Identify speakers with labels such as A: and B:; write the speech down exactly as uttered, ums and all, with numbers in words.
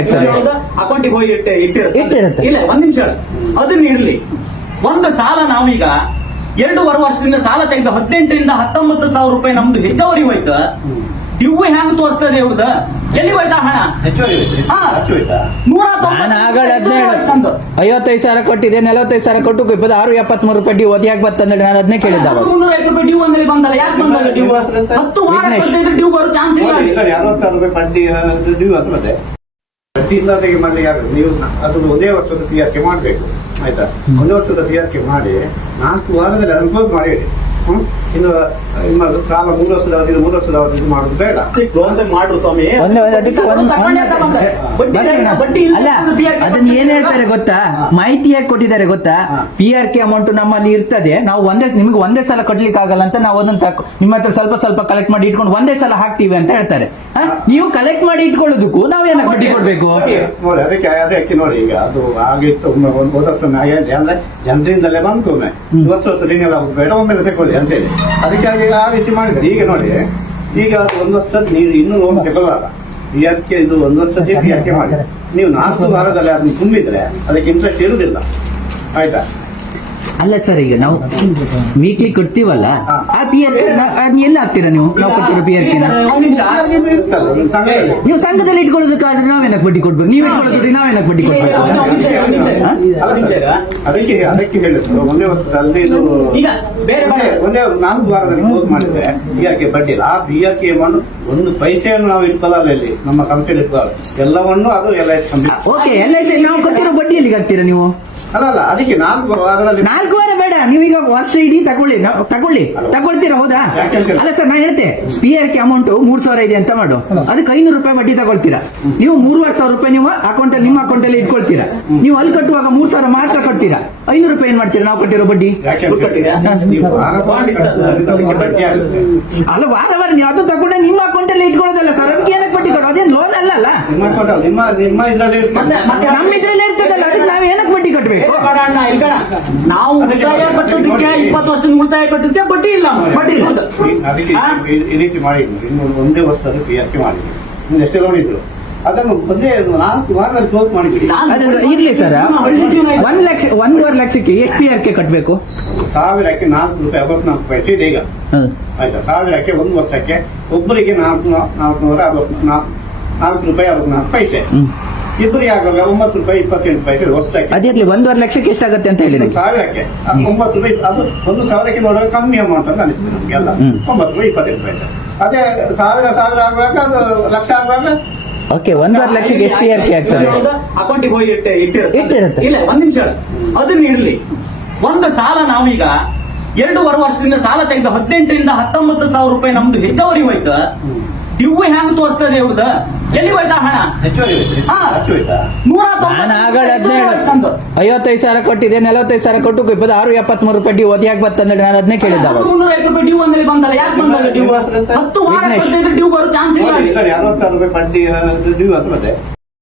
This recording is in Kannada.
A: ಅಕೌಂಟಿಗೆ ಹೋಗಿ ಇಟ್ಟೆ
B: ಇಟ್ಟಿರುತ್ತೆ.
A: ಇಟ್ಟಿರುತ್ತೆ ಇಲ್ಲ ಒಂದ್ ನಿಮಿಷ ಅದನ್ನ ಇರ್ಲಿ. ಒಂದು ಸಾಲ ನಾವೀಗ ಎರಡೂವರೆ ವರ್ಷದಿಂದ ಸಾಲ ತೆಗೆದು ಹದಿನೆಂಟರಿಂದ ಹತ್ತೊಂಬತ್ತು ಸಾವಿರ ರೂಪಾಯಿ ನಮ್ದು ಹೆಚ್ಚುವರಿ ಹೋಯ್ತು. ಇವು ಹೆಂಗ್ ತೋರಿಸ್ತದೆ ಇವ್ರದ ಎಲ್ಲಿ ಹೋಯ್ತಾ ಹಣ
C: ಹೆಚ್ಚುವರಿ
A: ಹಾ. ನೂರ ತೊಂಬತ್ತು
B: ಐವತ್ತೈದು ಸಾವಿರ ಕೊಟ್ಟಿದೆ, ನಲವತ್ತೈದು ಸಾವಿರ ಕೊಟ್ಟು ಇಪ್ಪತ್ತು ಆರು ಎಪ್ಪತ್ತ್ ಮೂರು ರೂಪಾಯಿ ಡ್ಯೂ ಅದು ಯಾಕೆ ಬರ್ತಂದ್ರೆ ನಾನು ಅದನ್ನೇ ಕೇಳಿದ್ದ.
A: ಮುನ್ನೂರ ಐವತ್ತು ರೂಪಾಯಿ ಡ್ಯೂ ಅಂದೇಳಿ ಬಂದಲ್ಲ, ಯಾಕೆ ಬಂದಲ್ಲ ಡ್ಯೂ? ಹತ್ತು ವಾರ ಕೊಟ್ಟಿದ್ರೆ ಡ್ಯೂ ಬರೋ ಚಾನ್ಸ್ ಇಲ್ಲ.
C: ಅರವತ್ತಾರು ರೂಪಾಯಿ ಬಡ್ಡಿ ಡ್ಯೂ ಹತ್ತುತ್ತದೆ. ಬಡ್ಡಿ ಇಲ್ಲದಾಗೆ ಮಾಡ್ಲಿಕ್ಕೆ ಯಾರು ನೀವು ಅದನ್ನು ಒಂದೇ ವರ್ಷದ ಪಿ ಆರ್ ಕೆ ಮಾಡಬೇಕು ಆಯ್ತಾ. ಒಂದೇ ವರ್ಷದ ಪಿ ಆರ್ ಕೆ ಮಾಡಿ ನಾಲ್ಕು ವಾರದಲ್ಲಿ ಅದನ್ನು ಕ್ಲೋಸ್ ಮಾಡಿ ಹ್ಮ್ ಇನ್ನು ನಿಮ್ಮ ಸಾಲ ಮೂರು ವರ್ಷದ ಅವಧಿ ಮೂರು ವರ್ಷದ ಅವಧಿ ಇದು ಮಾಡುದು ಬೇಡ.
A: ಕ್ಲೋಸ್ ಮಾಡ್ರು ಸ್ವಾಮಿ.
B: ಅದನ್ನ ಏನ್ ಹೇಳ್ತಾರೆ ಗೊತ್ತಾ, ಮಾಹಿತಿ ಹೇಗೆ ಕೊಟ್ಟಿದ್ದಾರೆ ಗೊತ್ತಾ, ಪಿ ಆರ್ ಕೆ ಅಮೌಂಟ್ ನಮ್ಮಲ್ಲಿ ಇರ್ತದೆ, ನಾವು ಒಂದೇ ನಿಮ್ಗೆ ಒಂದೇ ಸಲ ಕಟ್ಲಿಕ್ಕೆ ಆಗಲ್ಲ ಅಂತ ನಾವು ಅದನ್ನ ನಿಮ್ಮ ಹತ್ರ ಸ್ವಲ್ಪ ಸ್ವಲ್ಪ ಕಲೆಕ್ಟ್ ಮಾಡಿ ಇಟ್ಕೊಂಡು ಒಂದೇ ಸಲ ಹಾಕ್ತೀವಿ ಅಂತ ಹೇಳ್ತಾರೆ. ನೀವು ಕಲೆಕ್ಟ್ ಮಾಡಿ ಇಟ್ಕೊಳ್ಳೋದಕ್ಕೂ ನಾವು ಏನಕ್ಕೆ ಬಡ್ಡಿ ಕೊಡ್ಬೇಕು
C: ನೋಡಿ. ಅದಕ್ಕೆ ಅದಕ್ಕೆ ನೋಡಿ ಈಗ ಅದು ಆಗಿತ್ತು ಒಂದು ವರ್ಷ ಅಂದ್ರೆ ಜನರಿಂದಲೇ ಬಂತು ಒಮ್ಮೆ ವರ್ಷ ವರ್ಷ ನೀನೆಲ್ಲ ಬೇಡ ಒಮ್ಮೆಲೆ ತಗೊಳ್ಳಿ ಅಂತ ಹೇಳಿ ಅದಕ್ಕಾಗಿ ಆ ರೀತಿ ಮಾಡಿದ್ರೆ. ಈಗ ನೋಡಿ ಈಗ ಅದು ಒಂದು ವರ್ಷದ ನೀವು ಇನ್ನೂ ಲೋನ್ ತಗೊಳ್ಳಲ್ಲ. ಪಿ ಆರ್ ಕೆ ಇದು ಒಂದು ವರ್ಷದೇ ಪಿ ಆರ್ ಕೆ ಮಾಡಿ ನೀವು ನಾಲ್ಕು ವಾರದಲ್ಲಿ ಅದನ್ನು ತುಂಬಿದ್ರೆ ಅದಕ್ಕೆ ಇಂಟ್ರೆಸ್ಟ್ ಇರುವುದಿಲ್ಲ ಆಯ್ತಾ.
B: ಅಲ್ಲ ಸರ್, ಈಗ ನಾವು ವೀಕ್ಲಿ ಕೊಡ್ತೀವಲ್ಲ ಆ ಪಿ ಆರ್ ಕೆ ಎಲ್ಲ ಹಾಕ್ತೀರಾ ನೀವು? ನಾವು ಕೊಡ್ತೀರಾ ಪಿ ಆರ್ ಕೆ? ನೀವು ಸಂಘದಲ್ಲಿ ಇಟ್ಕೊಳ್ಳೋದಕ್ಕಾದ್ರೆ ನಾವೇನಕ್ಕೆ ಬಡ್ಡಿ ಕೊಡ್ಬೇಕು? ನೀವು ಇಟ್ಕೊಳ್ಳೋದ್ರಿ ನಾವೇನಕ್ಕೆ ಬಡ್ಡಿ ಕೊಡ್ಬೇಕು?
C: ಅದಕ್ಕೆ ಅದಕ್ಕೆ ಹೇಳಿದ್ರು ಒಂದೇ ವರ್ಷದಲ್ಲಿ ಇದು ಒಂದೇ ನಾಲ್ಕು ವಾರದಲ್ಲಿ ಕ್ಲೋಸ್ ಮಾಡಿದ್ರೆ ಪಿ ಆರ್ ಕೆ ಬಡ್ಡಿ ಇಲ್ಲ. ಆ ಪಿ ಆರ್ ಕೆ ಅಮೌಂಟ್ ಒಂದು ಪೈಸೆಯನ್ನು ನಾವು ಇಟ್ಕೊಳ್ಳಲ್ಲ, ಇಲ್ಲಿ ನಮ್ಮ ಸಂಸ್ಥೆಯಲ್ಲಿ ಇಟ್ಕೊಳ್ಳಲ್ಲ, ಎಲ್ಲವನ್ನು ಅದು L I C company.
B: Okay, L I C ನಾವು ಕೊಟ್ಟಿರೋ ಬಡ್ಡಿ ಎಲ್ಲಿಗೆ ಹಾಕ್ತೀರಾ ನೀವು?
C: ಅಲ್ಲ ಅಲ್ಲ ಅದಕ್ಕೆ ನಾಲ್ಕು ವಾರದಲ್ಲಿ
B: ನಾಲ್ಕು ವಾರ ಬೇಡ, ನೀವೀಗ ವರ್ಷ ಇಡೀ ತಗೊಳ್ಳಿ ತಗೊಳ್ಳಿ ತಗೊಳ್ತೀರಾ ಹೌದಾ? ಅಲ್ಲ ಸರ್, ನಾ ಹೇಳ್ತೆ ಪಿ ಆರ್ ಕೆ ಅಮೌಂಟ್ ಮೂರ್ ಸಾವಿರ ಇದೆ ಅಂತ ಮಾಡು, ಅದಕ್ಕೆ ಐನೂರು ರೂಪಾಯಿ ಬಡ್ಡಿ ತಗೊಳ್ತೀರಾ. ನೀವು ಮೂರುವರೆ ಸಾವಿರ ರೂಪಾಯಿ ನೀವು ಅಕೌಂಟ್ ನಿಮ್ಮ ಅಕೌಂಟ್ ಅಲ್ಲಿ ಇಟ್ಕೊಳ್ತೀರಾ. ನೀವು ಅಲ್ಲಿ ಕಟ್ಟುವಾಗ ಮೂರ್ ಸಾವಿರ ಮಾತ್ರ ಕಟ್ತೀರಾ, ಐನೂರು ರೂಪಾಯಿ ಏನ್ ಮಾಡ್ತೀರಾ ನಾವು ಕಟ್ಟಿರೋ ಬಡ್ಡಿ? ಅಲ್ಲ ವಾರ ವಾರ ನೀವು ಅದು ತಗೊಂಡೆ ನಿಮ್ಮ ಅಕೌಂಟ್ ಅಲ್ಲಿ ಇಟ್ಕೊಳ್ಳೋದಲ್ಲ ಸರ್, ಅದಕ್ಕೆ ಏನಕ್ಕೆ ಬಡ್ಡಿ ಕೊಡೋದು? ಅದೇನು ಲೋನ್ ಅಲ್ಲ ಅಲ್ಲ, ನಮ್ಮ ಇದ್ರಲ್ಲಿ ಇರ್ತದಲ್ಲ, ಅದಕ್ಕೆ ನಾವ್ ಏನಕ್ಕೆ ಬಡ್ಡಿ ಕಟ್ಟಬೇಕು?
A: ನಾವು ಉಳಿತಾಯ ಕಟ್ಟೋದಕ್ಕೆ ಇಪ್ಪತ್ತು ವರ್ಷದ ಉಳಿತಾಯ ಕಟ್ಟೋದಕ್ಕೆ ಬಡ್ಡಿ ಇಲ್ಲ, ಬಡ್ಡಿ ಇಲ್ಲ.
C: ಅದಕ್ಕೆ ಈ ರೀತಿ ಮಾಡಿದ್ರು ಇನ್ನು ಒಂದೇ ವರ್ಷದ ಪಿ ಆರ್ ಕೆ ಮಾಡಿದ್ರು. ಇನ್ನು ಎಷ್ಟೇ ನೋಡಿದ್ರು ಅದನ್ನು ಒಂದೇ ನಾಲ್ಕು ವಾರದಲ್ಲಿ ಕ್ಲೋಸ್ ಮಾಡಿಬಿಡಿ.
B: ಇರ್ಲಿ ಸರ್, ಒಂದ್ ಲಕ್ಷ ಒಂದೂವರೆ ಲಕ್ಷಕ್ಕೆ ಎಷ್ಟು ಪಿ ಆರ್ ಕೆ ಕಟ್ಟಬೇಕು?
C: ಸಾವಿರಕ್ಕೆ ನಾಲ್ಕು ರೂಪಾಯಿ ಅರವತ್ನಾಲ್ಕು ಪೈಸೆ ಇದೆ ಈಗ ಆಯ್ತಾ. ಸಾವಿರಕ್ಕೆ ಒಂದು ವರ್ಷಕ್ಕೆ ಒಬ್ಬರಿಗೆ ನಾಲ್ಕು ನಾಲ್ಕುನೂರ ಅರವತ್ ನಾಲ್ಕು ರೂಪಾಯಿ ಅರವತ್ನಾಲ್ಕು ಪೈಸೆ, ಇಬ್ಬರಿಗೆ ಆಗುವಾಗ ಒಂಬತ್ತು ರೂಪಾಯಿ ಇಪ್ಪತ್ತೆಂಟು ಪೈಸೆ ವರ್ಷಕ್ಕೆ.
B: ಅದಿರ್ಲಿ, ಒಂದೂವರೆ ಲಕ್ಷಕ್ಕೆ ಎಷ್ಟಾಗುತ್ತೆ ಅಂತ ಹೇಳಿ?
C: ಸಾವಿರಕ್ಕೆ ಒಂಬತ್ತು ರೂಪಾಯಿ, ಅದು ಒಂದು ಸಾವಿರಕ್ಕೆ ನೋಡುವಾಗ ಕಮ್ಮಿ ಅಮೌಂಟ್ ಅಂತ ಅನಿಸ್ತದೆ ನಮ್ಗೆಲ್ಲ. ಒಂಬತ್ತು ರೂಪಾಯಿ ಇಪ್ಪತ್ತೆಂಟು ಪೈಸೆ. ಅದೇ ಸಾವಿರ ಸಾವಿರ ಆಗುವಾಗ ಅದು ಲಕ್ಷ ಆಗುವಾಗ
B: ಓಕೆ, ಒಂದೂವರೆ ಲಕ್ಷಕ್ಕೆ ಎಷ್ಟು ಪಿ ಆರ್ ಕೆ ಆಗ್ತದೆ?
A: ಅಕೌಂಟಿಗೆ ಹೋಗಿ ಇಟ್ಟೆ
B: ಇಟ್ಟಿರುತ್ತೆ.
A: ಇಲ್ಲ ಒಂದ್ ನಿಮಿಷ ಅದನ್ನ ಇರ್ಲಿ. ಒಂದು ಸಾಲ ನಾವೀಗ ಎರಡೂವರೆ ವರ್ಷದಿಂದ ಸಾಲ ತೆಗೆದು ಹದಿನೆಂಟರಿಂದ ಹತ್ತೊಂಬತ್ತು ಸಾವಿರ ರೂಪಾಯಿ ನಮ್ದು ಹೆಚ್ಚುವರಿ ಹೋಯ್ತು. ಇವು ಹೆಂಗ್ ತೋರಿಸ್ತದೆ ಇವ್ರದ ಎಲ್ಲಿ ಹೋಯ್ತಾ ಹಣ
C: ಹೆಚ್ಚುವರಿ
A: ನೂರ
B: ಐವತ್ತೈದು ಸಾವಿರ ಕೊಟ್ಟಿದೆ, ನಲವತ್ತೈದು ಸಾವಿರ ಕೊಟ್ಟು ಇಪ್ಪತ್ತು ಆರು ಎಪ್ಪತ್ತ್ ಮೂರು ರೂಪಾಯಿ ಡ್ಯೂ ಅದು ಯಾಕೆ ಬರ್ತಂದ್ರೆ ನಾನು ಅದನ್ನೇ ಕೇಳಿದ್ದ.
A: ಮುನ್ನೂರ ಐವತ್ತು ರೂಪಾಯಿ ಡ್ಯೂ ಅಂದೇಳಿ ಬಂದಲ್ಲ, ಯಾಕೆ ಬಂದಲ್ಲ ಡ್ಯೂ? ಹತ್ತು ವಾರ ಕೊಟ್ಟಿದ್ರೆ ಡ್ಯೂ ಬರೋ ಚಾನ್ಸ್ ಇಲ್ಲ.
C: ಅರವತ್ತಾರು ರೂಪಾಯಿ ಬಡ್ಡಿ ಡ್ಯೂ ಹತ್ತುತ್ತದೆ.